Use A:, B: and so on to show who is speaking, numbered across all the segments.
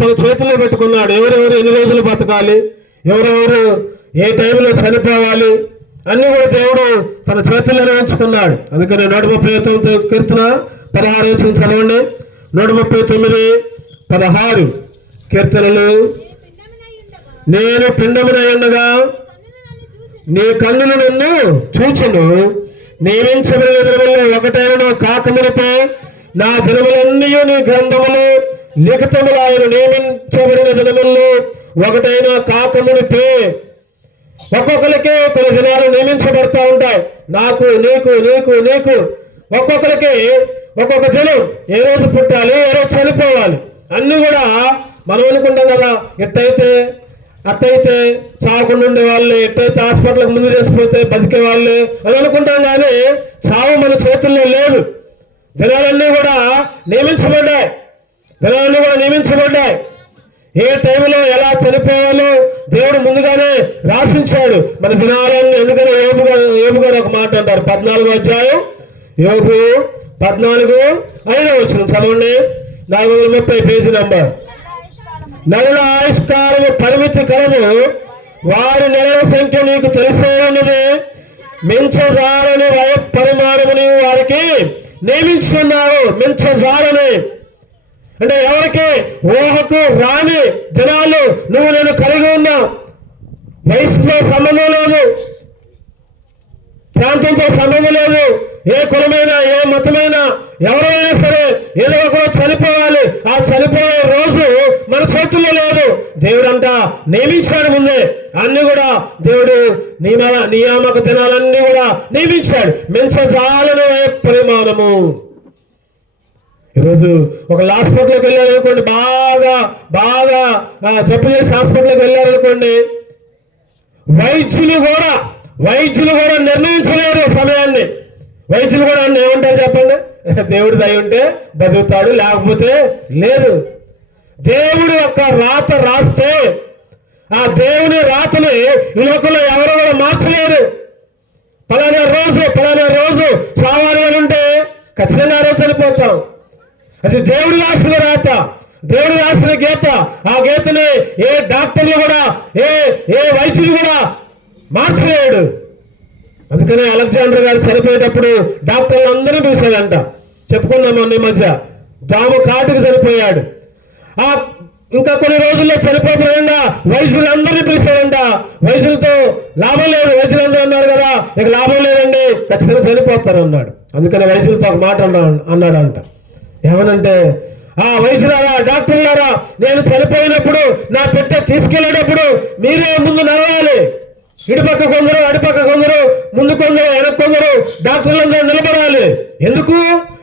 A: తన చేతిలో పెట్టుకున్నాడు. ఎవరెవరు ఎన్ని రోజులు బతకాలి? ఎవరెవరు ఏ టైంలో చనిపోవాలి? అన్ని కూడా దేవుడు తన చేతుల్లోనే ఉంచుకున్నాడు అందుకని నూట ముప్పై తొమ్మిది కీర్తన పదహారు వచ్చిన చదవండి. నూట ముప్పై తొమ్మిది పదహారు కీర్తనలు. నేను పిండమునై ఉండగా నీ కన్నులు నన్ను చూచను. నియమించబడిన దినములు ఒకటైన కాకమునిపై నా దినములన్నీ నీ గ్రంథములు లిఖితములు ఆయన నియమించబడిన దినముల్లో ఒకటైన కాకమునిపై ఒక్కొక్కరికి కొన్ని దినాలు నియమించబడతా ఉంటాయి. నాకు నీకు నీకు నీకు ఒక్కొక్కరికి ఒక్కొక్క దినం. ఏ రోజు పుట్టాలి ఏ రోజు చనిపోవాలి అన్ని కూడా మనం అనుకుంటాం కదా. ఎట్టయితే అట్టయితే చావకుండా ఉండే వాళ్ళు ఎట్టయితే హాస్పిటల్కి ముందు చేసిపోతే బతికే వాళ్ళే అని అనుకుంటాం కానీ చావు మన చేతుల్లో లేదు. దినాలన్నీ కూడా నియమించబడ్డాయి. దినాలన్నీ కూడా నియమించబడ్డాయి ఏ టైంలో ఎలా చనిపోవాలో దేవుడు ముందుగానే రాసించాడు. మన దినాలన్నీ ఎందుకని ఏపు ఏపు గారు ఒక మాట అంటారు. పద్నాలుగో అధ్యాయం యోగు పద్నాలుగు ఐదో వచ్చిన చదవండి. నాలుగు వందల ముప్పై పేజీ నంబర్. నెలల ఆయుష్కాలము పరిమితి కలదు. వారి నెలల సంఖ్య నీకు తెలిసే ఉన్నది. మించజాలని వయ పరిమాణము నీవు వారికి నియమించున్నావు. మించజాలని అంటే ఎవరికి? ఊహకు రాని దినాలు నువ్వు నేను కలిగి ఉన్నా వయసుతో సంబంధం లేదు ప్రాంతంతో సంబంధం లేదు ఏ కులమైనా ఏ మతమైనా ఎవరైనా సరే ఏదో ఒక చనిపోవాలి. ఆ చనిపోయే రోజు మన చేతుల్లో లేదు. దేవుడంట నియమించాడు ముందే. అన్ని కూడా దేవుడు నియమ నియామక దినాలన్నీ కూడా నియమించాడు. మించజాలని పరిమాణము. ఈరోజు ఒక హాస్పిటల్కి వెళ్ళారు అనుకోండి బాగా బాగా ఆ, జబ్బు చేసి హాస్పిటల్కి వెళ్ళారు అనుకోండి వైద్యులు కూడా వైద్యులు కూడా నిర్ణయించలేరు సమయాన్ని. వైద్యులు కూడా అన్న ఏమంటారు చెప్పండి? దేవుడి దయ ఉంటే బతుకుతాడు లేకపోతే లేదు. దేవుడు యొక్క రాత రాస్తే ఆ దేవుని రాతని ఈ లోకంలో ఎవరు కూడా మార్చలేరు. పలానా రోజు పలానా రోజు సావాలి అని ఉంటే ఖచ్చితంగా ఆ రోజు చనిపోతాం. అది దేవుడు రాసిన రాత దేవుడు రాసిన గీత ఆ గీతని ఏ డాక్టర్లు కూడా ఏ ఏ వైద్యులు కూడా మార్చలేడు. అందుకనే అలెగ్జాండర్ గారు చనిపోయేటప్పుడు డాక్టర్లు అందరూ చూశాడంట చెప్పుకున్నాం మొన్న మధ్య? జాము కాటుకు చనిపోయాడు. ఆ ఇంకా కొన్ని రోజుల్లో చనిపోతున్నాడంట వైద్యులందరినీ పిలిచాడంట. వైద్యులతో లాభం లేదు వైద్యులందరూ అన్నారు కదా ఇక లాభం లేదండి ఖచ్చితంగా చనిపోతారు అన్నాడు అందుకని వైద్యులతో ఒక మాట అన్నాడంట. ఏమనంటే ఆ వైద్యులారా డాక్టర్లారా నేను చనిపోయినప్పుడు నా పెట్టె తీసుకెళ్ళేటప్పుడు మీరే ముందు నడవాలి. ఇటుపక్క కొందరు అటుపక్క కొందరు ముందు కొందరు వెనక కొందరు డాక్టర్లందరూ నిలబడాలి. ఎందుకు?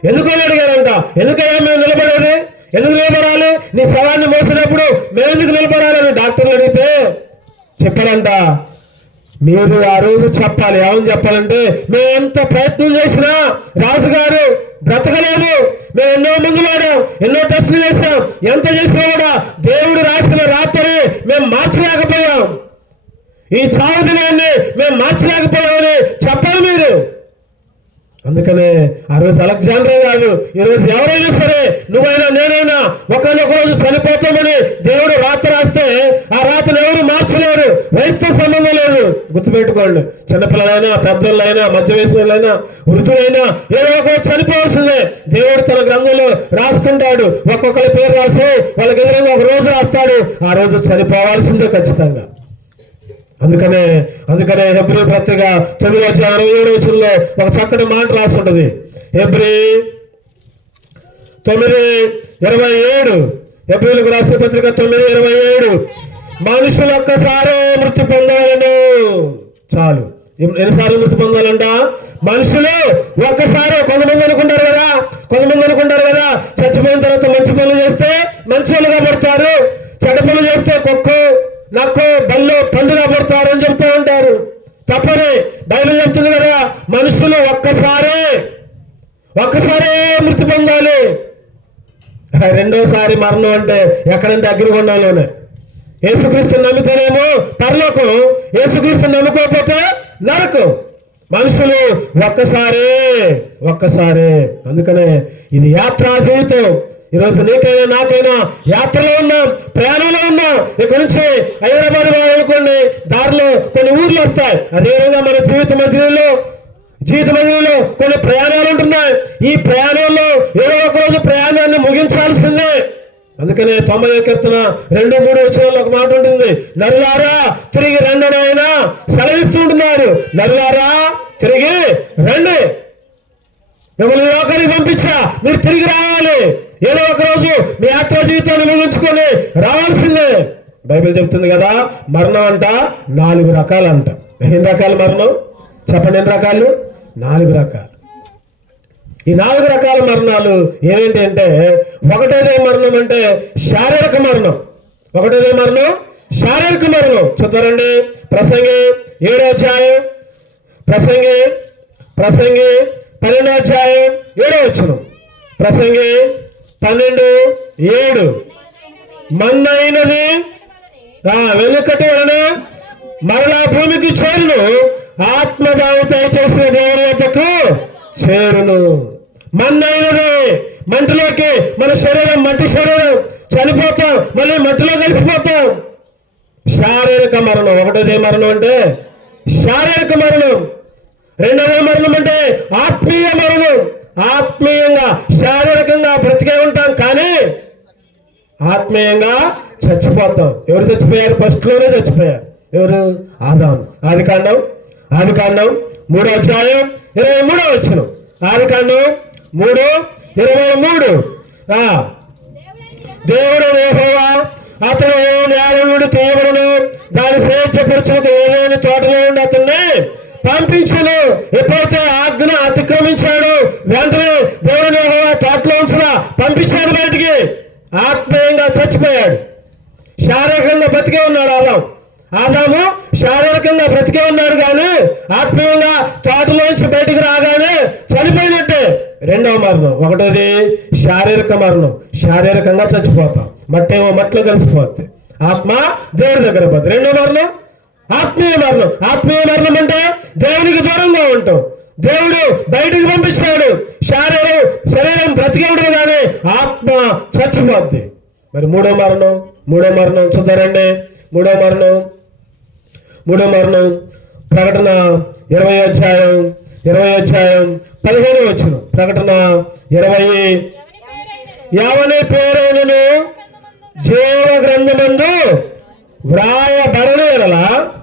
A: ఎందుకు అని అడిగారంట. ఎందుకయ్యా మేము నిలబడేది? ఎందుకు నిలబడాలి? నీ శవాన్ని మోసినప్పుడు మేము ఎందుకు నిలబడాలని డాక్టర్లు అడిగితే చెప్పారంట మీరు ఆ రోజు చెప్పాలి. ఏమని చెప్పాలంటే మేము ఎంత ప్రయత్నం చేసినా రాజుగారు బ్రతకలేము. మేము ఎన్నో మందులు వాడాం ఎన్నో టెస్టులు చేశాం. ఎంత చేసినా కూడా దేవుడు రాసిన రాత్రి మేము మార్చలేకపోయాం. ఈ చావు దినాన్ని మేము మార్చలేకపోయామని చెప్పాలి మీరు. అందుకనే ఆ రోజు అలెగ్జాండరే కాదు. ఈ రోజు ఎవరైనా సరే నువ్వైనా నేనైనా ఒకనొక రోజు చనిపోతామని దేవుడు రాత రాస్తే ఆ రాతను ఎవరు మార్చలేరు. వయసుతో సంబంధం లేదు. గుర్తుపెట్టుకోండి. చిన్నపిల్లలైనా పెద్దోళ్ళైనా మధ్య వయసులైనా వృద్ధులైనా ఏదో ఒక చనిపోవాల్సిందే. దేవుడు తన గ్రంథంలో రాసుకుంటాడు. ఒక్కొక్కరి పేరు రాసి వాళ్ళకి ఎదురుగా ఒక రోజు రాస్తాడు. ఆ రోజు చనిపోవాల్సిందే ఖచ్చితంగా. అందుకనే అందుకనే హెబ్రి ప్రత్యేక తొమ్మిది వచ్చి అరవై ఏడు వచ్చంలో ఒక చక్కటి మాట రాసి ఉంటది హెబ్రి తొమ్మిది ఇరవై ఏడు. హెబ్రిలకు రాసిన పత్రిక తొమ్మిది ఇరవై ఏడు. మనుషులు ఒక్కసారే మృతి పొందాలను. చాలు. ఎన్నిసార్లు మృతి పొందాలంట? మనుషులు ఒక్కసారి కొంతమంది అనుకుంటారు కదా కొంతమంది అనుకుంటారు కదా చచ్చిపోయిన తర్వాత మంచి పనులు చేస్తే మంచి వాళ్ళుగా పడతారు చెడ్డ పనులు చేస్తే కుక్క. నక్కు బల్లో పందుగా పడతారని చెప్తూ ఉంటారు. తప్పని బైబిల్ చెప్తుంది కదా మనుషులు ఒక్కసారే ఒక్కసారే మృతి పొందాలి. రెండోసారి మరణం అంటే ఎక్కడంటే అగ్నిగుండంలోనే యేసుక్రీస్తు నమ్మితేనేమో పరలోకం. యేసుక్రీస్తు నమ్ముకోకపోతే నరకం. మనుషులు ఒక్కసారే ఒక్కసారే. అందుకనే ఇది యాత్రా జీవితం. ఈరోజు నీకైనా నాకైనా యాత్రలో ఉన్నాం ప్రయాణంలో ఉన్నాం. ఇక్కడ నుంచి హైదరాబాద్ అనుకోండి దారిలో కొన్ని ఊర్లు వస్తాయి. అదేవిధంగా మన జీవిత మధ్యలో జీవిత మధ్యలో కొన్ని ప్రయాణాలు ఉంటున్నాయి. ఈ ప్రయాణంలో ఏదో ఒక రోజు ప్రయాణాన్ని ముగించాల్సిందే. అందుకనే తొంభై కీర్తన రెండు మూడు వచ్చిన ఒక మాట ఉంటుంది. నరులారా తిరిగి రండి ఆయన సెలవిస్తుంటున్నారు నరులారా తిరిగి రండి. మిమ్మల్ని లోకానికి పంపించా. మీరు తిరిగి రావాలి. ఏదో ఒక రోజు మీ యాత్రా జీవితాన్ని ముగించుకొని రావాల్సిందే. బైబిల్ చెప్తుంది కదా మరణం అంట నాలుగు రకాలంట ఎన్ని రకాల మరణం? చెప్పండి ఎన్ని రకాలు? నాలుగు రకాలు. ఈ నాలుగు రకాల మరణాలు ఏమేంటి అంటే ఒకటేదే మరణం అంటే శారీరక మరణం. ఒకటేదే మరణం? శారీరక మరణం. చూద్దారండి ప్రసంగి ఏడో అధ్యాయం. ప్రసంగి ప్రసంగి పన్నెండో అధ్యాయం ఏడో వచ్చిన ప్రసంగి పన్నెండు ఏడు. మన్నైనది. ఆ వెనుకటి వలన మరలా భూమికి చేరును. ఆత్మదావుతో చేసిన దేవుని యొద్దకు చేరును. మన్నైనది. మంటలోకి మన శరీరం మట్టి శరీరం చనిపోతాం. మళ్ళీ మట్టిలో కలిసిపోతాం. శారీరక మరణం. ఒకటోదే మరణం అంటే శారీరక మరణం. రెండవ మరణం అంటే ఆత్మీయ మరణం. ఆత్మీయంగా శారీరకంగా బ్రతికే ఉంటాం కానీ ఆత్మీయంగా చచ్చిపోతాం. ఎవరు చచ్చిపోయారు? ఫస్ట్లోనే చచ్చిపోయారు. ఎవరు? ఆదాం ఆది కాండం. ఆది కాండం. మూడో అధ్యాయం. ఇరవై మూడో వచ్చిన ఆది కాండం. మూడు. ఇరవై మూడు. దేవుడు యెహోవా అతను నేల నుండి తీయబడును దాని స్వేచ్ఛపరచుకు ఏదైనా తోటలో ఉండి అతన్ని పంపించను. ఎప్పుడైతే ఆజ్ఞ అతిక్రమించాడు వెంటనే దేవుడు తోటలో ఉంచిన పంపించాడు బయటికి. ఆత్మీయంగా చచ్చిపోయాడు. శారీరకంగా బ్రతికే ఉన్నాడు ఆదాం ఆదాము శారీరకంగా బ్రతికే ఉన్నాడు కానీ ఆత్మీయంగా తోటలోంచి బయటికి రాగానే చనిపోయినట్టే. రెండవ మరణం. ఒకటోది శారీరక మరణం. శారీరకంగా చచ్చిపోతాం. మట్టేమో మట్లో కలిసిపోద్ది. ఆత్మ దేవుడి దగ్గర పోద్ది. రెండో మరణం ఆత్మీయ మరణం. ఆత్మీయ మరణం అంటే దేవునికి దూరంగా ఉంటాం. దేవుడు బయటికి పంపించాడు. శారీరం శరీరం బ్రతికే ఉండదు కానీ ఆత్మ చచ్చిపోద్ది. మరి మూడో మరణం మూడో మరణం చూద్దారండి. మూడో మరణం మూడో మరణం ప్రకటన ఇరవై అధ్యాయం ఇరవై అధ్యాయం పదిహేను వచ్చిన ప్రకటన ఇరవై ఎవని పేరైనను జీవ గ్రంథమందు వ్రాయబడలేరలా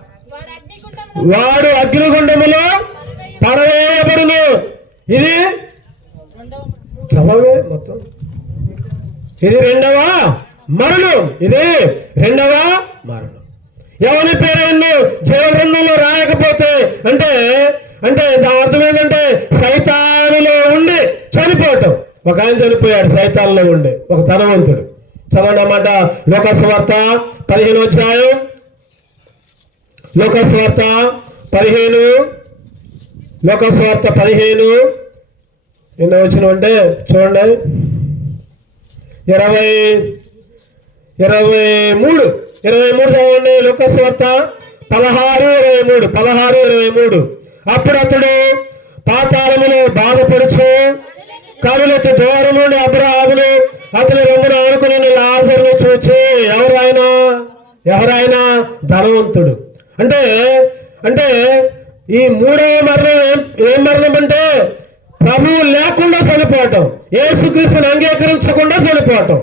A: వాడు అగ్నిగుండములో పడవేయబడును. ఇది చదవే మొత్తం. ఇది రెండవ మరణం. ఇది రెండవ మరణం. ఎవరి పేరైనా జీవగ్రంథంలో రాయకపోతే అంటే అంటే దాని అర్థం ఏంటంటే సైతానులో ఉండి చనిపోవటం. ఒక ఆయన చనిపోయాడు సైతాన్లో ఉండి. ఒక ధనవంతుడు. చదవడం అన్నమాట లోకస్వార్త పదిహేను అధ్యాయం లోకస్వార్త పదిహేను. లోకస్వార్త పదిహేను. ఎన్ని వచ్చిన అంటే చూడండి. ఇరవై ఇరవై మూడు. ఇరవై మూడు చదవండి. లోకస్వార్త పదహారు ఇరవై మూడు. పదహారు ఇరవై మూడు. అప్పుడు అతడు పాతాళములో బాధపడుచు కనులెత్తి దూరం నుండి అబ్రాహాములు అతని రొమ్మున ఆనుకుని లాజర్ను చూచి ఎవరైనా ఎవరైనా ధనవంతుడు. అంటే అంటే ఈ మూడవ మరణం ఏం ఏం మరణం అంటే ప్రభువు లేకుండా చనిపోవటం ఏసుక్రీస్తుని అంగీకరించకుండా చనిపోవటం.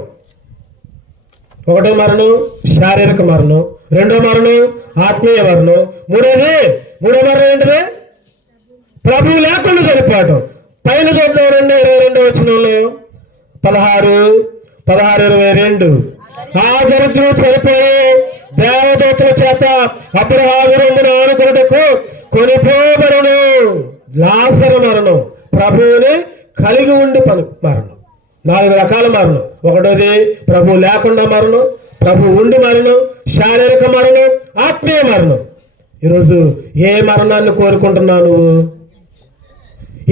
A: ఒకటో మరణం శారీరక మరణం. రెండో మరణం ఆత్మీయ మరణం. మూడోది మూడో మరణం ఏంటిది? ప్రభువు లేకుండా చనిపోవటం. పైన చూద్దాం రెండు ఇరవై రెండు వచ్చిన పదహారు పదహారు ఇరవై రెండు. ఆ దరిద్రుడు చనిపోయి దేవదూతల చేత అబ్రహాము రొమ్మున ఆనుకున్నటకు కొనిపోబడను. లాసర మరణం ప్రభువుని కలిగి ఉండి పలు మరణం నాలుగు రకాల మరణం ఒకటోది ప్రభు లేకుండా మరణం ప్రభు ఉండి మరణం శారీరక మరణం ఆత్మీయ మరణం ఈరోజు ఏ మరణాన్ని కోరుకుంటున్నావు? నువ్వు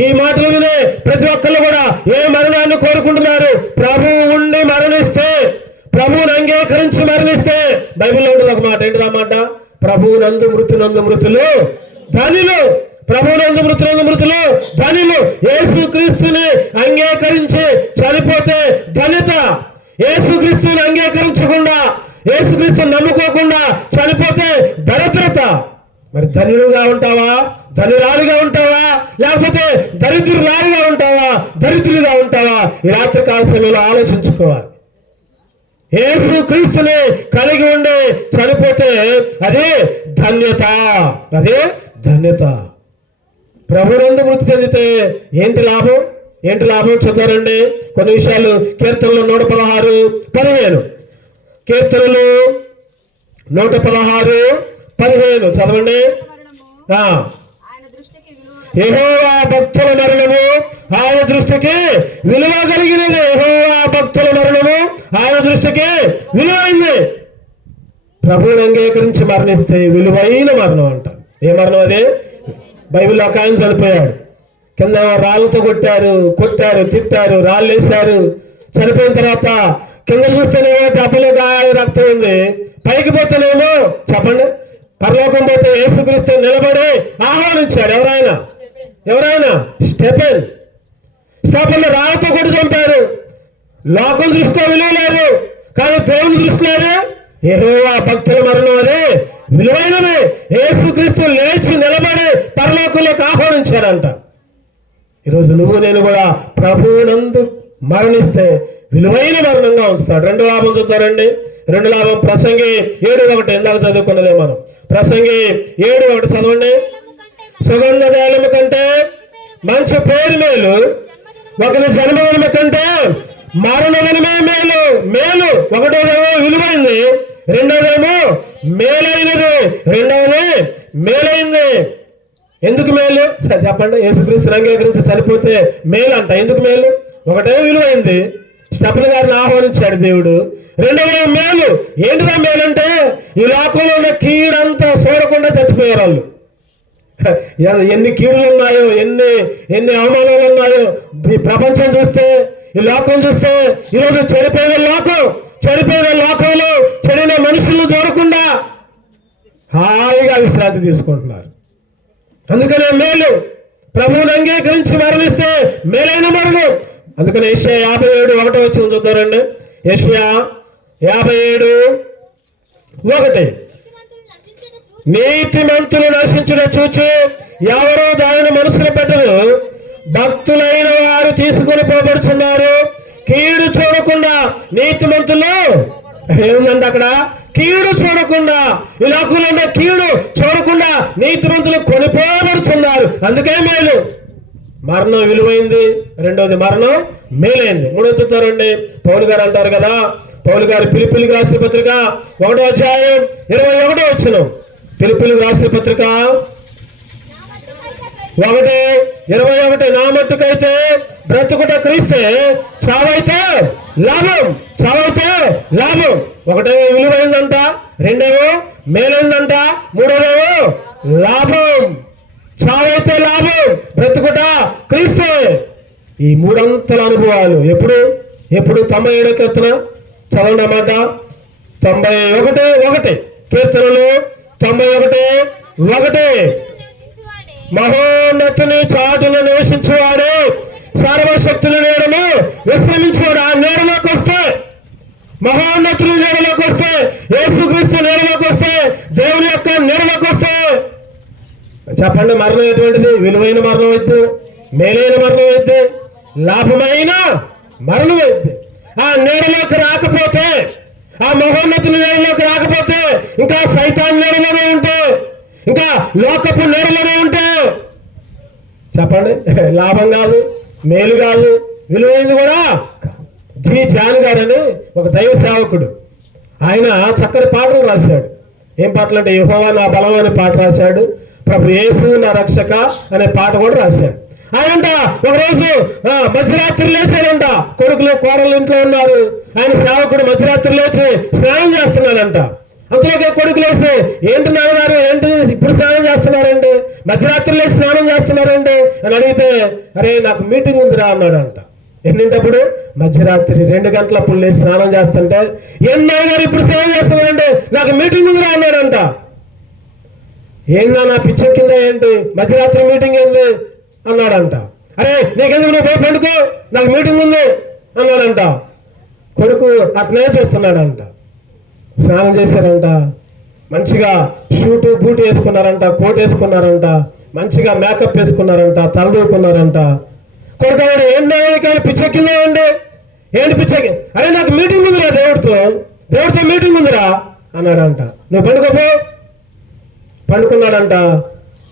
A: ఈ మాటలు వినే ప్రతి ఒక్కళ్ళు కూడా ఏ మరణాన్ని కోరుకుంటున్నారు? ప్రభు ఉండి మరణిస్తే ప్రభువుని అంగీకరించి మరణిస్తే బైబిల్లో ఉంటుంది ఒక మాట. ఏంటిది మాట? ప్రభువునందు మృతునందు మృతులు ధనిలు ప్రభునందు మృతులందు మృతులు ధనులు. యేసుక్రీస్తుని అంగీకరించి చనిపోతే ధనిత యేసుక్రీస్తుని అంగీకరించకుండా యేసుక్రీస్తుని నమ్ముకోకుండా చనిపోతే దరిద్రత. మరి ధనులుగా ఉంటావా? ధనురాలుగా ఉంటావా? లేకపోతే దరిద్రురాలుగా ఉంటావా? దరిద్రులుగా ఉంటావా? ఈ రాత్రి కాల సమయంలో ఆలోచించుకోవాలి. యేసు క్రీస్తుని కలిగి ఉండి చనిపోతే అదే ధన్యత. అదే ధన్యత. ప్రభునందు మృతి చెందితే ఏంటి లాభం? ఏంటి లాభం? చదవరండి కొన్ని విషయాలు కీర్తనలు నూట పదహారు పదిహేను. కీర్తనలు నూట పదహారు పదిహేను. చదవండి
B: మరణము
A: ఆ
B: ఆయన దృష్టికి విలువ
A: యెహోవా భక్తుల మరణము ఆయన దృష్టికి విలువ కలిగినది. యెహోవా భక్తుల మరణము ఆయన దృష్టికి విలువైంది. ప్రభువుని అంగీకరించి మరణిస్తే విలువైన మరణం అంట. ఏ మరణం అది? బైబిల్లో ఒక ఆయన చనిపోయాడు. కింద రాళ్ళతో కొట్టారు కొట్టారు తిట్టారు రాళ్ళు వేశారు చనిపోయిన తర్వాత కింద చూస్తేనేమో దెబ్బలు గాయాలు రక్తం ఉంది. పైకి పోతేనేమో చెప్పండి. పరలోకం పోతే యేసుక్రీస్తు నిలబడి ఆహ్వానించాడు ఎవరైనా ఎవరైనా స్టెఫెన్ స్టెఫెన్ రాళ్ళతో కొట్టి చంపారు. లోకం దృష్టిలో విలువ లేదు కానీ దేవుని దృష్టిలోనే అదే. భక్తుల మరణం అదే. విలువైనది. ఏసుక్రీస్తు లేచి నిలబడి పరలోకంలోకి ఆహ్వానించారంట ఈరోజు నువ్వు నేను కూడా ప్రభువునందు మరణిస్తే విలువైన మరణంగా ఉంచుతాడు. రెండు లాభం చూద్దారండి రెండు లాభం ప్రసంగి ఏడు ఒకటి. ఇందాక చదువుకున్నదే మనం. ప్రసంగి ఏడు ఒకటి చదవండి. సుగంధ దైలము కంటే మంచి పేరు మేలు. ఒకరి జన్మదినము కంటే మరణదినమే మేలు. మేలు ఒకటోదేమో విలువైంది రెండోదేమో మేలైనది రెండవది మేలైంది. ఎందుకు మేలు? చెప్పండి. యేసుక్రీస్తు అంగీకరించి చనిపోతే మేలు అంట. ఎందుకు మేలు? ఒకటే విలువైంది. స్టెఫన్ గారిని ఆహ్వానించాడు దేవుడు. రెండవ మేలు. ఏంటిదా మేలు అంటే ఈ లోకంలో ఉన్న కీడంతా చూడకుండా చచ్చిపోయారు వాళ్ళు. ఎన్ని కీడులు ఉన్నాయో ఎన్ని ఎన్ని అవమానాలు ఉన్నాయో. ఈ ప్రపంచం చూస్తే ఈ లోకం చూస్తే ఈరోజు చెడిపోయిన లోకం చెడిపోయిన లోకంలో చెడిన మనుషులను చూడకుండా హాయిగా విశ్రాంతి తీసుకుంటున్నారు. అందుకనే మేలు. ప్రభువుని అంగీకరించి మరణిస్తే మేలైన మరణం. అందుకని ఏషియా యాభై ఏడు ఒకటో వచ్చింది చూద్దారండి ఏషియా యాభై ఏడు ఒకటి.
B: నీతిమంతులు నశించుట
A: నశించడం
B: చూచి
A: ఎవరో దానిని మనసులో పెట్టరు. భక్తులైన వారు తీసుకొని పోబడుచున్నారు. కీడు చూడకుండా నీతి మంతులు ఏముందండి అక్కడ? కీడు చూడకుండా ఇలాకులన్న కీడు చూడకుండా నీతి మంతులు కొనిపోబడుచున్నారు. అందుకే మేలు. మరణం విలువైంది. రెండోది మరణం మేలైంది. మూడో చూస్తారండి పౌలు గారు అంటారు కదా పౌలు గారు పిలిపిలికి రాసిన పత్రిక ఒకటో అధ్యాయం ఇరవై ఒకటో వచ్చినాం పిలుపులు రాసిన పత్రిక ఒకటి ఇరవై ఒకటి నా మట్టుకైతే బ్రతుకుట క్రీస్తే చావైతే లాభం చావైతే లాభం. ఒకటేమో విలువైందంట రెండేమో మేలైందంట మూడోదేమో లాభం. చావైతే లాభం బ్రతుకుట క్రీస్తే. ఈ మూడంతల అనుభవాలు ఎప్పుడు? ఎప్పుడు? తొంభై ఏడో కీర్తన. చదవండి అన్నమాట తొంభై ఒకటి ఒకటి కీర్తనలు తొంభై ఒకటి ఒకటి. మహోన్నతుని చాటున నివసించేవాడు సర్వశక్తుల నీడను విశ్రమించేవాడు. ఆ నీడలోకి వస్తే మహోన్నతుల నీడలోకి వస్తే యేసుక్రీస్తు నీడలోకి వస్తే దేవుని యొక్క నీడలోకి వస్తే. చెప్పండి మరణం ఎటువంటిది? విలువైన మరణం అయితే మేలైన మరణం అయితే లాభమైన మరణం అయితే ఆ నీడలోకి రాకపోతే ఆ మహోన్నతుల నీడలోకి రాకపోతే ఇంకా సైతాన్ నీడలోనే ఉంటే ఇంకా లోకపు నీడలోనే ఉంటే చెప్పండి లాభం కాదు మేలు కాదు విలువైంది కూడా జి జాన్ గారని ఒక దైవ సేవకుడు ఆయన చక్కటి పాటలు రాశాడు. ఏం పాటలు అంటే యహోవా నా బలం అనే పాట రాశాడు ప్రభు యేసు నా రక్షక అనే పాట కూడా రాశాడు. ఆయనంట ఒకరోజు మధ్యరాత్రి లేచాడంట. కొడుకులు కోడలు ఇంట్లో ఉన్నారు. ఆయన సేవకుడు మధ్యరాత్రి లేచి స్నానం చేస్తున్నాడంట. అంతలోకి కొడుకు లేచి ఏంటి నాన్నగారు ఏంటి ఇప్పుడు స్నానం చేస్తున్నారండి? మధ్యరాత్రి లేచి స్నానం చేస్తున్నారండి? అని అడిగితే అరే నాకు మీటింగ్ ఉందిరా అన్నాడంట. ఎన్నింటప్పుడు? మధ్యరాత్రి రెండు గంటలప్పుడు లేచి స్నానం చేస్తుంటే ఏం నాన్నగారు ఇప్పుడు స్నానం చేస్తున్నారండి? నాకు మీటింగ్ ఉందిరా అన్నాడంట. ఏంటన్నా నా పిచ్చెక్కిందా ఏంటి? మధ్యరాత్రి మీటింగ్ ఏంది? అన్నాడంట. అరే నీకెందుకు నువ్వు పోయి పండుకో? నాకు మీటింగ్ ఉంది అన్నాడంట. కొడుకు అట్లనే చూస్తున్నాడంట. స్నానం చేశారంట. మంచిగా షూటు బూట్ వేసుకున్నారంట కోట్ వేసుకున్నారంట. మంచిగా మేకప్ వేసుకున్నారంట తలదూకున్నారంట కొడుకు ఏంటి కానీ పిచ్చెక్కిందా అండి ఏంటి పిచ్చెక్కి అరే నాకు మీటింగ్ ఉందిరా దేవుడితో. దేవుడితో మీటింగ్ ఉందిరా అన్నాడంట. నువ్వు పండుకోపో పండుకున్నాడంట.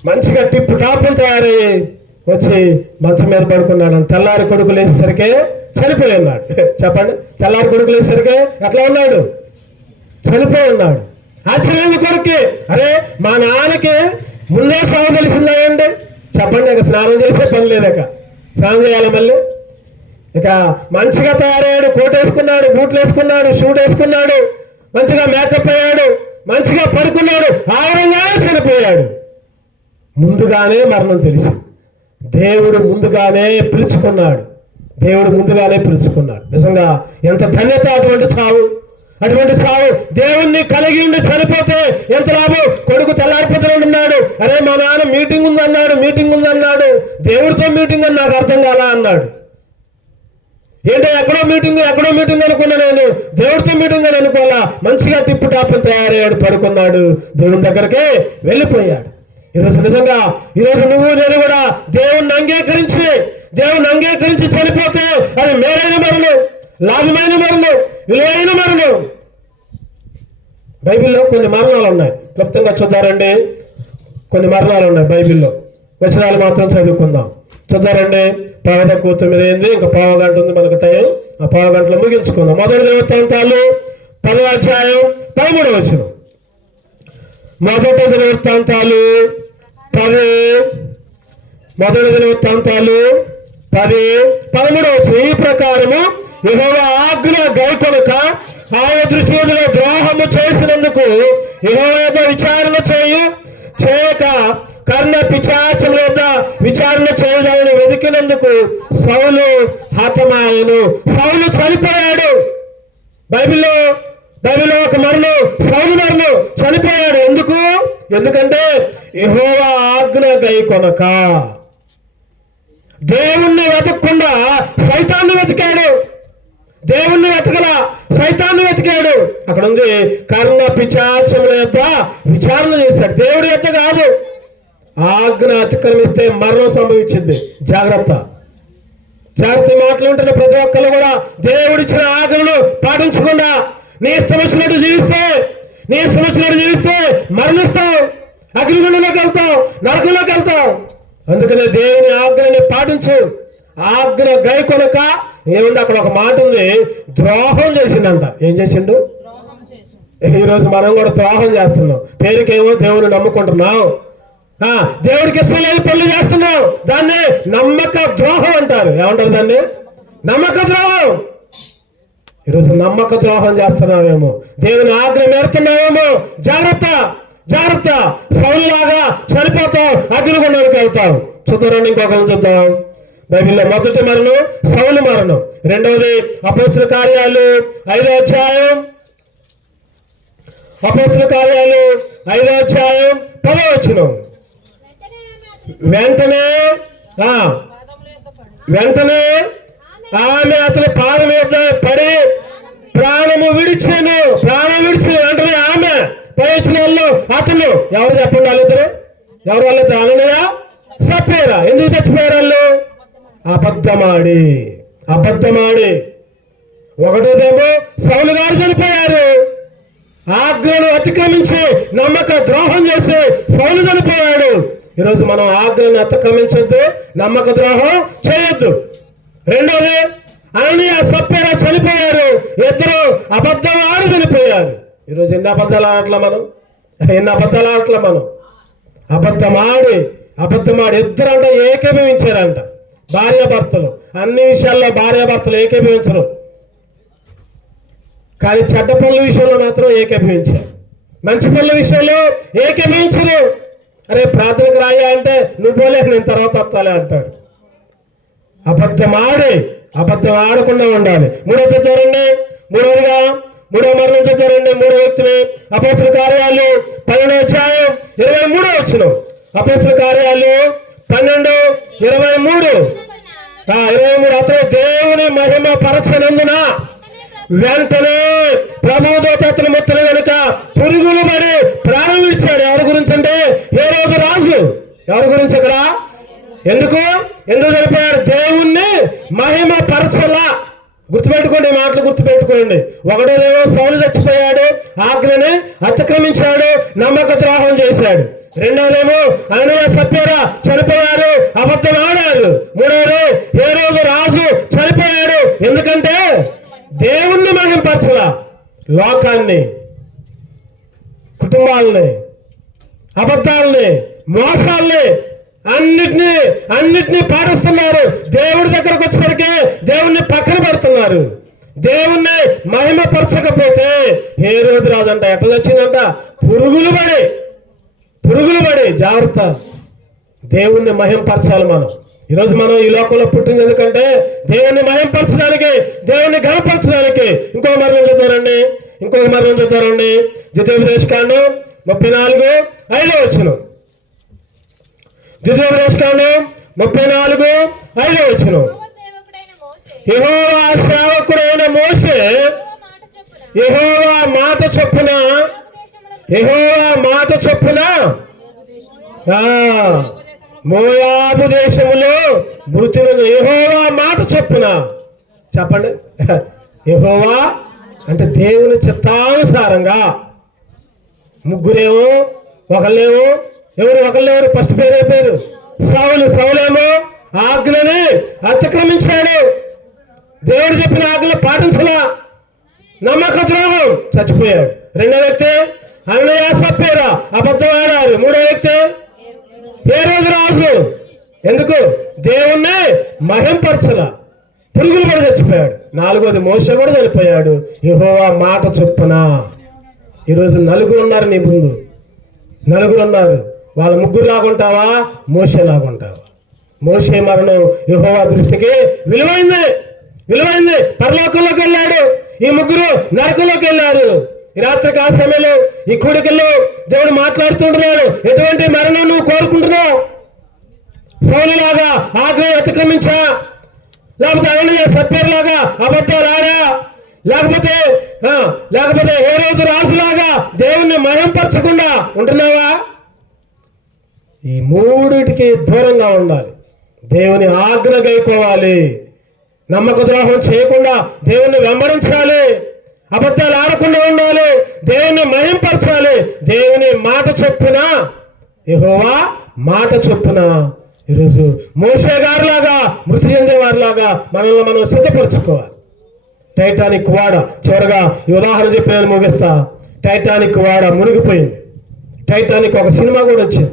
A: మంచిగా టిప్ టాప్లు తయారయ్యి వచ్చి మంచం మీద పడుకున్నాడంట తెల్లారి కొడుకు లేచేసరికి చనిపోయి ఉన్నాడు. చెప్పండి. తెల్లారి కొడుకు లేచేసరికి ఎట్లా ఉన్నాడు? చనిపోయి ఉన్నాడు. ఆశ్చర్యంగా కొడుక్కి. అరే మా నాన్నకి ముందే సాగు తెలిసిందాయండి చెప్పండి ఇక స్నానం చేసే పని లేదక స్నానం చేయాలి మళ్ళీ? ఇక మంచిగా తయారయ్యాడు కోట్ వేసుకున్నాడు బూట్లు వేసుకున్నాడు షూట్ వేసుకున్నాడు మంచిగా మేకప్ అయ్యాడు మంచిగా పడుకున్నాడు ఆనందంగానే చనిపోయాడు. ముందుగానే మరణం తెలిసింది. దేవుడు ముందుగానే పిలుచుకున్నాడు. దేవుడు ముందుగానే పిలుచుకున్నాడు. నిజంగా ఎంత ధన్యత అటువంటి చావు. అటువంటి చావు దేవుణ్ణి కలిగి ఉండి చనిపోతే ఎంత లాభం? కొడుకు తెల్లారిపోతున్నాడు ఉన్నాడు. అరే మా నాన్న మీటింగ్ ఉందన్నాడు మీటింగ్ ఉందన్నాడు దేవుడితో మీటింగ్ అని నాకు అర్థం కాలా అన్నాడు. ఏంటో ఎక్కడో మీటింగ్ ఎక్కడో మీటింగ్ అనుకున్నా నేను. దేవుడితో మీటింగ్ అని అనుకోవాలా? మంచిగా టిప్పు టాప్ తయారయ్యాడు పడుకున్నాడు. దేవుని దగ్గరకే వెళ్ళిపోయాడు. ఈరోజు నిజంగా ఈరోజు నువ్వు నేను కూడా దేవుణ్ణి అంగీకరించి దేవుణ్ణి అంగీకరించి చనిపోతే అది మేలైన మరణం లాభమైన మరణం విలువైన మరణం బైబిల్లో కొన్ని మరణాలు ఉన్నాయి. క్లుప్తంగా చూద్దారండి. కొన్ని మరణాలు ఉన్నాయి బైబిల్లో. వచనాలు మాత్రం చదువుకుందాం. చూద్దారండి. పావు తక్కువ తొమ్మిది అయింది ఇంకా పావు గంట ఉంది మనకు టైం. ఆ పావు గంటలో ముగించుకుందాం. మొదటి దేవతాంతాలు పదో అధ్యాయం పదమూడవ వచ్చిన మొదటి దినవృత్తాంతాలు పది. మొదటి దినవృత్తాంతాలు పది. పదమూడవ ఈ ప్రకారము యెహోవా ఆజ్ఞ గైకొనక ఆయన దృష్టిలో ద్రోహము చేసినందుకు యెహోవా విచారణ చేయు. చేయక కర్ణ పిచాచం వద్ద విచారణ చేయడానికి వెతికినందుకు సౌలు హతమాయను. సౌలు చనిపోయాడు. బైబిల్లో బైబిల్లో ఒక మరణం సౌలు మరణం చనిపోయాడు. ఎందుకు? ఎందుకంటే యెహోవా ఆజ్ఞ గై కొనక దేవుణ్ణి వెతకకుండా సైతాన్ని వెతికాడు. దేవుణ్ణి వెతకల సైతాన్ని వెతికాడు. అక్కడ ఉంది కర్ణ పిచాచముల యొక్క విచారణ చేశాడు. దేవుడి యొక్క కాదు. ఆజ్ఞ అతిక్రమిస్తే మరణం సంభవించింది. జాగ్రత్త. జాగ్రత్త మాట్లాడుతున్న ప్రతి ఒక్కరు కూడా దేవుడిచ్చిన ఆజ్ఞను పాటించకుండా నీ ఇష్టం వచ్చినట్టు జీవిస్తే నీ ఇష్టం వచ్చినట్టు జీవిస్తే మరణిస్తావు. అగ్నిగుండంలోకి వెళ్తావు నరకంలోకి వెళ్తావు. అందుకనే దేవుని ఆజ్ఞని పాటించు. ఆజ్ఞ గై కొనక ఏముంది? అక్కడ ఒక మాట ఉంది. ద్రోహం చేసిండంట ఏం చేసిండు? ఈ రోజు మనం కూడా ద్రోహం చేస్తున్నాం. పేరుకేమో దేవుని నమ్ముకుంటున్నాం. దేవుడికి ఇష్టం లేని పనులు చేస్తున్నాం. దాన్ని నమ్మక ద్రోహం అంటారు. ఏమంటారు దాన్ని? నమ్మక ద్రోహం. ఈరోజు నమ్మక ద్రోహం చేస్తున్నామేమో దేవుని ఆజ్ఞ మేరుతున్నామేమో జాగ్రత్త జాగ్రత్త. సౌలులాగా చనిపోతాం అగ్నిగుండానికి వెళ్తాం చూద్దారండి ఇంకొకరిని చూద్దాం. బైబిల్లో మొదటి మరణం సౌలు మరణం. రెండవది అపోస్తుల కార్యాలు ఐదో అధ్యాయం. అపోస్తుల కార్యాలు ఐదో అధ్యాయం పదో వచ్చినాం
B: వెంటనే
A: వెంటనే ఆమె అతని పాదం మీద పడి ప్రాణము విడిచాను. ప్రాణం విడిచాను అంటే ఆమె పై వాళ్ళు అతను ఎవరు చెప్పండి వాళ్ళిద్దరు? ఎవరు వాళ్ళిద్దరు? అననయ సప్పేరా ఎందుకు చచ్చిపోయారు వాళ్ళు? అబద్ధమాడి. అబద్ధమాడి. ఒకటోదేమో సౌలు గారు చనిపోయారు. ఆజ్ఞను అతిక్రమించి నమ్మక ద్రోహం చేసి సౌలు చనిపోయాడు. ఈరోజు మనం ఆజ్ఞను అతిక్రమించొద్దు నమ్మక ద్రోహం చేయొద్దు. రెండోది అననీయ సప్పేరా చనిపోయారు ఇద్దరు అబద్ధం ఆడి చనిపోయారు. ఈరోజు ఎన్ని అబద్ధాలు ఆడట్లా మనం? ఎన్ని అబద్ధాలు ఆడట్లా మనం? అబద్ధం ఆడి అబద్ధం ఆడి ఇద్దరు అంట ఏకీభవించారంట. భార్యాభర్తలు. అన్ని విషయాల్లో భార్యాభర్తలు ఏకీభవించరు. కానీ చెడ్డ పనుల విషయంలో మాత్రం ఏకీభవించారు. మంచి పనుల విషయంలో ఏకీభవించరు. అరే ప్రార్థనకు రాయా అంటే నువ్వు పోలే నేను తర్వాత వస్తాలే అంటారు అబద్ధం ఆడి అబద్ధం ఆడకుండా ఉండాలి. మూడో చూడండి మూడవదిగా మూడో మరణం చూడండి మూడో వ్యక్తిని అపస్త్ర కార్యాలు పన్నెండో అధ్యాయం ఇరవై మూడో వచ్చిన అపోస్తుల కార్యాలు పన్నెండు ఇరవై మూడు. ఆ, ఇరవై మూడు. అతను దేవుని మహిమ పరచనందున వెంటనే ప్రభుదోతను మొత్తం కనుక పురుగులు పడి ప్రారంభించాడు. ఎవరి గురించి అంటే? ఏ రోజు రాజు. ఎవరి గురించి అక్కడ? ఎందుకు? ఎందుకు చనిపోయారు? దేవుణ్ణి మహిమ పరచలా. గుర్తుపెట్టుకోండి మాటలు గుర్తుపెట్టుకోండి. ఒకటోదేమో సౌలు చచ్చిపోయాడు ఆజ్ఞని అతిక్రమించాడు నమ్మక ద్రోహం చేశాడు. రెండోదేమో అనయ సత్యరా చనిపోయారు అబద్ధం ఆడారు మూడోది ఏ రోజు రాజు చనిపోయాడు? ఎందుకంటే దేవుణ్ణి మహింపరచలా. లోకాన్ని కుటుంబాలని అబద్ధాలని మోసాలని అన్నిటినీ అన్నిటినీ పాటిస్తున్నారు. దేవుడి దగ్గరకు వచ్చేసరికి దేవుణ్ణి పక్కన పెడుతున్నారు. దేవుణ్ణి మహిమపరచకపోతే ఏ రోజు రాదంట. ఎట్లా వచ్చిందంట పురుగులు పడి పురుగులు పడి. జాగ్రత్త. దేవుణ్ణి మహింపరచాలి మనం. ఈరోజు మనం ఈ లోకంలో పుట్టింది ఎందుకంటే దేవుణ్ణి మయంపరచడానికి దేవుణ్ణి గణపరచడానికి. ఇంకో మరణం చూద్దారండి ఇంకొక మరణం చూద్దారండి ద్వితీయోపదేశకాండం ముప్పై నాలుగు ఐదో వచ్చినాం ద్వితీయోపదేశకాండం ముప్పై నాలుగు ఐదు వచ్చిన
B: యెహోవా సేవకుడైన
A: మోసే
B: యెహోవా మాట చొప్పున
A: యెహోవా మాట చొప్పున ఆ, మోయాబు దేశములో మృతులను ఎహోవా మాట చొప్పున. చెప్పండి. ఎహోవా అంటే దేవుని చిత్తానుసారంగా ముగ్గురేమో ఒకళ్ళేమో ఎవరు ఒకళ్ళెవరు ఫస్ట్ పేరే పేరు? సౌలు సౌలేమో ఆజ్ఞని అతిక్రమించాడు. దేవుడు చెప్పిన ఆజ్ఞ పాటించలా. నమ్మక ద్రోహం చచ్చిపోయాడు. రెండో వ్యక్తి అన్నయ్య సప్పేరా అబద్ధం ఆడారు మూడో వ్యక్తి ఏ రోజు రాజు? ఎందుకు? దేవుణ్ణి మహింపరచల. పురుగులు కూడా చచ్చిపోయాడు. నాలుగోది మోస కూడా చనిపోయాడు. యెహోవా మాట చొప్పున. ఈరోజు నలుగురు ఉన్నారు నీ ముందు. నలుగురు ఉన్నారు. వాళ్ళ ముగ్గురు లాగుంటావా మోసే లాగుంటావా మోసే మరణం యహోవా దృష్టికి విలువైంది. విలువైంది. పరలోకంలోకి వెళ్ళాడు. ఈ ముగ్గురు నరకంలోకి వెళ్ళారు. ఈ రాత్రి ఆ సమయంలో ఈ కూడికల్లో దేవుడు మాట్లాడుతుంటున్నాడు. ఎటువంటి మరణం నువ్వు కోరుకుంటున్నావు? సౌలులాగా ఆగ్రహం అతిక్రమించా? లేకపోతే ఆయన సభ్యులాగా అబద్ధాలు ఆడా? లేకపోతే లేకపోతే ఏ రోజు రాజులాగా దేవుణ్ణి మహింపరచకుండా ఉంటున్నావా? ఈ మూడిటికి దూరంగా ఉండాలి. దేవుని ఆజ్ఞ గైకోవాలి నమ్మక ద్రోహం చేయకుండా దేవుణ్ణి వెంబడించాలి. అబద్ధాలు ఆడకుండా ఉండాలి. దేవుని మహింపరచాలి. దేవుని మాట చొప్పున యెహోవా మాట చొప్పున ఈరోజు మోసే గారిలాగా మృతి చెందేవారిలాగా మనల్ని మనం సిద్ధపరచుకోవాలి. టైటానిక్ వాడ చివరగా ఈ ఉదాహరణ చెప్పి నేను ముగిస్తా. టైటానిక్ వాడ మునిగిపోయింది. టైటానిక్ ఒక సినిమా కూడా వచ్చింది.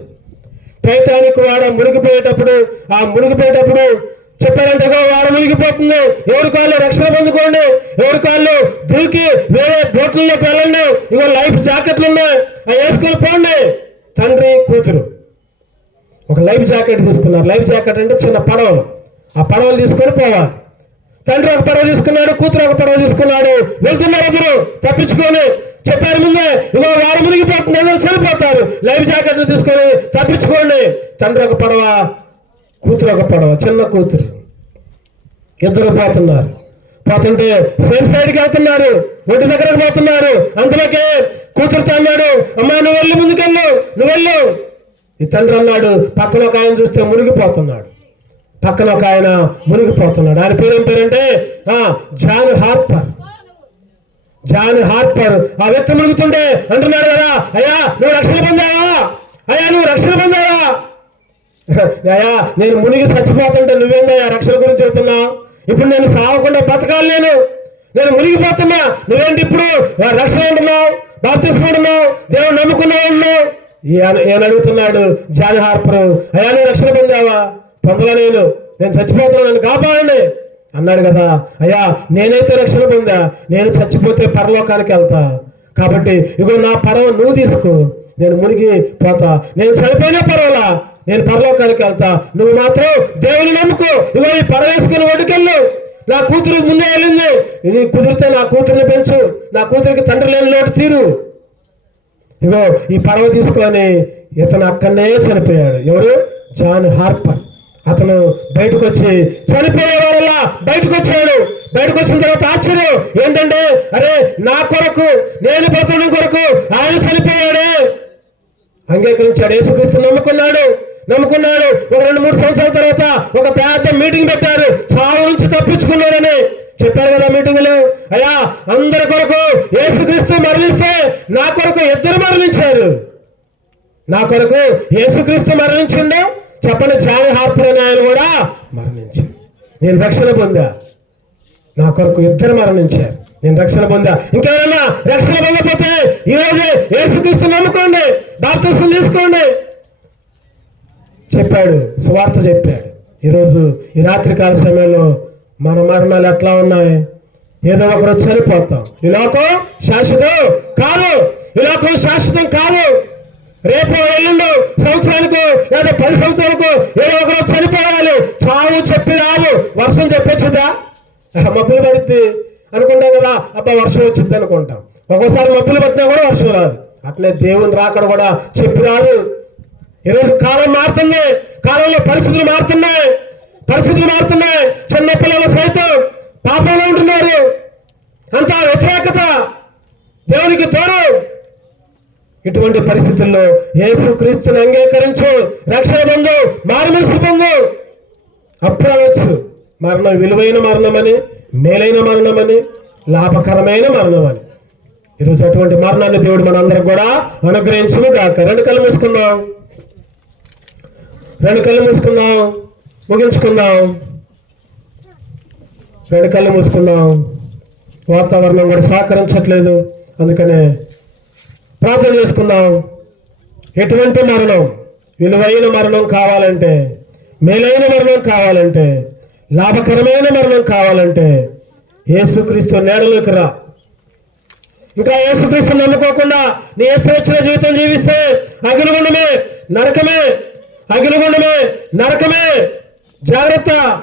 A: టైటానిక్ వాడ మునిగిపోయేటప్పుడు ఆ మునిగిపోయేటప్పుడు చెప్పారంటే వాడ మునిగిపోతుంది. ఎవరి కాళ్ళు రక్షణ పొందుకోండి. ఎవరి కాళ్ళు దూకి వేరే బోట్లలో వెళ్ళండి. ఇగో లైఫ్ జాకెట్లు ఉన్నాయి. అవి వేసుకొని పోండి. తండ్రి కూతురు. ఒక లైఫ్ జాకెట్ తీసుకున్నారు. లైఫ్ జాకెట్ అంటే చిన్న పడవలు. ఆ పడవలు తీసుకొని పోవాలి. తండ్రి ఒక పడవ తీసుకున్నాడు కూతురు ఒక పడవ తీసుకున్నాడు. వెళ్తున్నారు ఇద్దరు. తప్పించుకొని చెప్పారు ముందే ఇదో వారు మునిగిపోతుంది అందరూ చనిపోతారు లైఫ్ జాకెట్లు తీసుకొని తప్పించుకోండి. తండ్రి ఒక పడవ కూతురు ఒక పడవ చిన్న కూతురు. ఇద్దరు పోతున్నారు. పోతుంటే సేమ్ సైడ్కి వెళ్తున్నారు. ఒడ్డు దగ్గరకు పోతున్నారు. అందులోకే కూతురుతో అన్నాడు అమ్మా నువ్వు వెళ్ళి ముందుకెళ్ళు నువ్వు వెళ్ళు. ఈ తండ్రి అన్నాడు పక్కన ఒక ఆయన చూస్తే మునిగిపోతున్నాడు. పక్కన ఒక ఆయన మునిగిపోతున్నాడు. ఆయన పేరు పేరంటే ఆ, జాన్ హార్పర్. John Harper. ఆ వ్యక్తి మునుగుతుంటే అంటున్నాడు కదా అయ్యా నువ్వు రక్షణ పొందావా? అయ్యా నువ్వు రక్షణ పొందావా? అయ్యా నేను మునిగి చచ్చిపోతుంటే నువ్వేందయ్యా రక్షణ గురించి చెబుతున్నా? ఇప్పుడు నేను సావకుండా బతకాలి నేను. నేను మునిగిపోతున్నా. నువ్వేంటి ఇప్పుడు? రక్షణ ఉంటున్నావు బాప్తిస్మ అంటున్నావు దేవుడు నమ్ముకున్నావు ఉన్నావు. ఈయన అడుగుతున్నాడు జాన్ హార్పర్ అయ్యా నువ్వు రక్షణ పొందావా? పొందలే నేను? నేను చచ్చిపోతున్నా నన్ను కాపాడండి. అన్నాడు కదా అయ్యా నేనైతే రక్షణ పొందా నేను చచ్చిపోతే పరలోకానికి వెళ్తా. కాబట్టి ఇగో నా పడవ నువ్వు తీసుకో నేను మునిగి పోతా. నేను చనిపోయినా పర్వాలా నేను పరలోకానికి వెళ్తా. నువ్వు మాత్రం దేవుని నమ్ముకో. ఇగో ఈ పడవ వేసుకుని ఒడ్డుకెళ్ళు. నా కూతురు ముందే వెళ్ళింది. నీ కుదిరితే నా కూతురుని పెంచు. నా కూతురికి తండ్రి లేని లోటు తీరు. ఇగో ఈ పడవ తీసుకొని ఇతను అక్కడనే చనిపోయాడు. ఎవరు? John Harper. అతను బయటకు వచ్చి చనిపోయే వారల్లా బయటకు వచ్చాడు బయటకు వచ్చిన తర్వాత ఆశ్చర్యం. ఏంటంటే అరే నా కొరకు నేను బ్రతకడం కొరకు ఆయన చనిపోయాడే. అంగీకరించాడు. యేసుక్రీస్తు నమ్ముకున్నాడు. నమ్ముకున్నాడు. ఒక రెండు మూడు సంవత్సరాల తర్వాత ఒక పెద్ద మీటింగ్ పెట్టారు. చావు నుంచి తప్పించుకున్నాడని చెప్పారు కదా మీటింగ్లో. అయ్యా అందరి కొరకు యేసుక్రీస్తు మరణిస్తే నా కొరకు ఇద్దరు మరణించారు. నా కొరకు యేసుక్రీస్తు మరణించిండు చెప్పండి జాని హార్పర్ అనే ఆయన కూడా మరణించాడు. నేను రక్షణ పొందా. నా కొరకు ఇద్దరు మరణించారు. నేను రక్షణ పొందా. ఇంకెవరన్నా రక్షణ పొందకపోతే ఈ రోజు యేసుక్రీస్తు నమ్ముకోండి బాప్తిసం తీసుకోండి. చెప్పాడు సువార్త చెప్పాడు. ఈరోజు ఈ రాత్రికాల సమయంలో మన మరణాలు ఎట్లా ఉన్నాయి? ఏదో ఒకరు చనిపోతాం. ఈ లోకం శాశ్వతం కాదు. ఈ లోకం శాశ్వతం కాదు. రేపు ఎల్లుండు సంవత్సరానికి లేదా పది సంవత్సరాలకు ఏదో ఒకరు చనిపోవాలి. చావు చెప్పి రాదు. వర్షం చెప్పొచ్చుదా? మబ్బులు పడితే అనుకుంటాం కదా. అబ్బా వర్షం వచ్చింది అనుకుంటాం. ఒక్కోసారి మబ్బులు పట్టినా కూడా వర్షం రాదు. అట్లే దేవుని రాకడ కూడా చెప్పి రాదు. ఈరోజు కాలం మారుతుంది. కాలంలో పరిస్థితులు మారుతున్నాయి. పరిస్థితులు మారుతున్నాయి. చిన్న పిల్లలు సైతం పాపంలో ఉంటున్నారు. అంతా వ్యతిరేకత. దేవునికి దూరం ఇటువంటి పరిస్థితుల్లో యేసు క్రీస్తుని అంగీకరించు. రక్షణ బంధు మారుమనసు బంధు అప్పుడు అనొచ్చు మరణం విలువైన మరణమని మేలైన మరణమని లాభకరమైన మరణమని. ఈరోజు అటువంటి మరణాన్ని దేవుడు మనందరికి కూడా అనుగ్రహించును కాక రెండు కళ్ళు మూసుకుందాం. రెండు కళ్ళు మూసుకుందాం. ముగించుకుందాం. రెండు కళ్ళు మూసుకుందాం. వాతావరణం కూడా సహకరించట్లేదు. అందుకనే ప్రార్థన చేసుకుందాం. ఎటువంటి మరణం? విలువైన మరణం కావాలంటే మేలైన మరణం కావాలంటే లాభకరమైన మరణం కావాలంటే యేసుక్రీస్తు నేడలోకి రా. ఇంకా యేసుక్రీస్తు నమ్ముకోకుండా నీ ఇష్టం వచ్చిన జీవితం జీవిస్తే అగ్నిగుండమే నరకమే అగ్నిగుండమే నరకమే. జాగ్రత్త.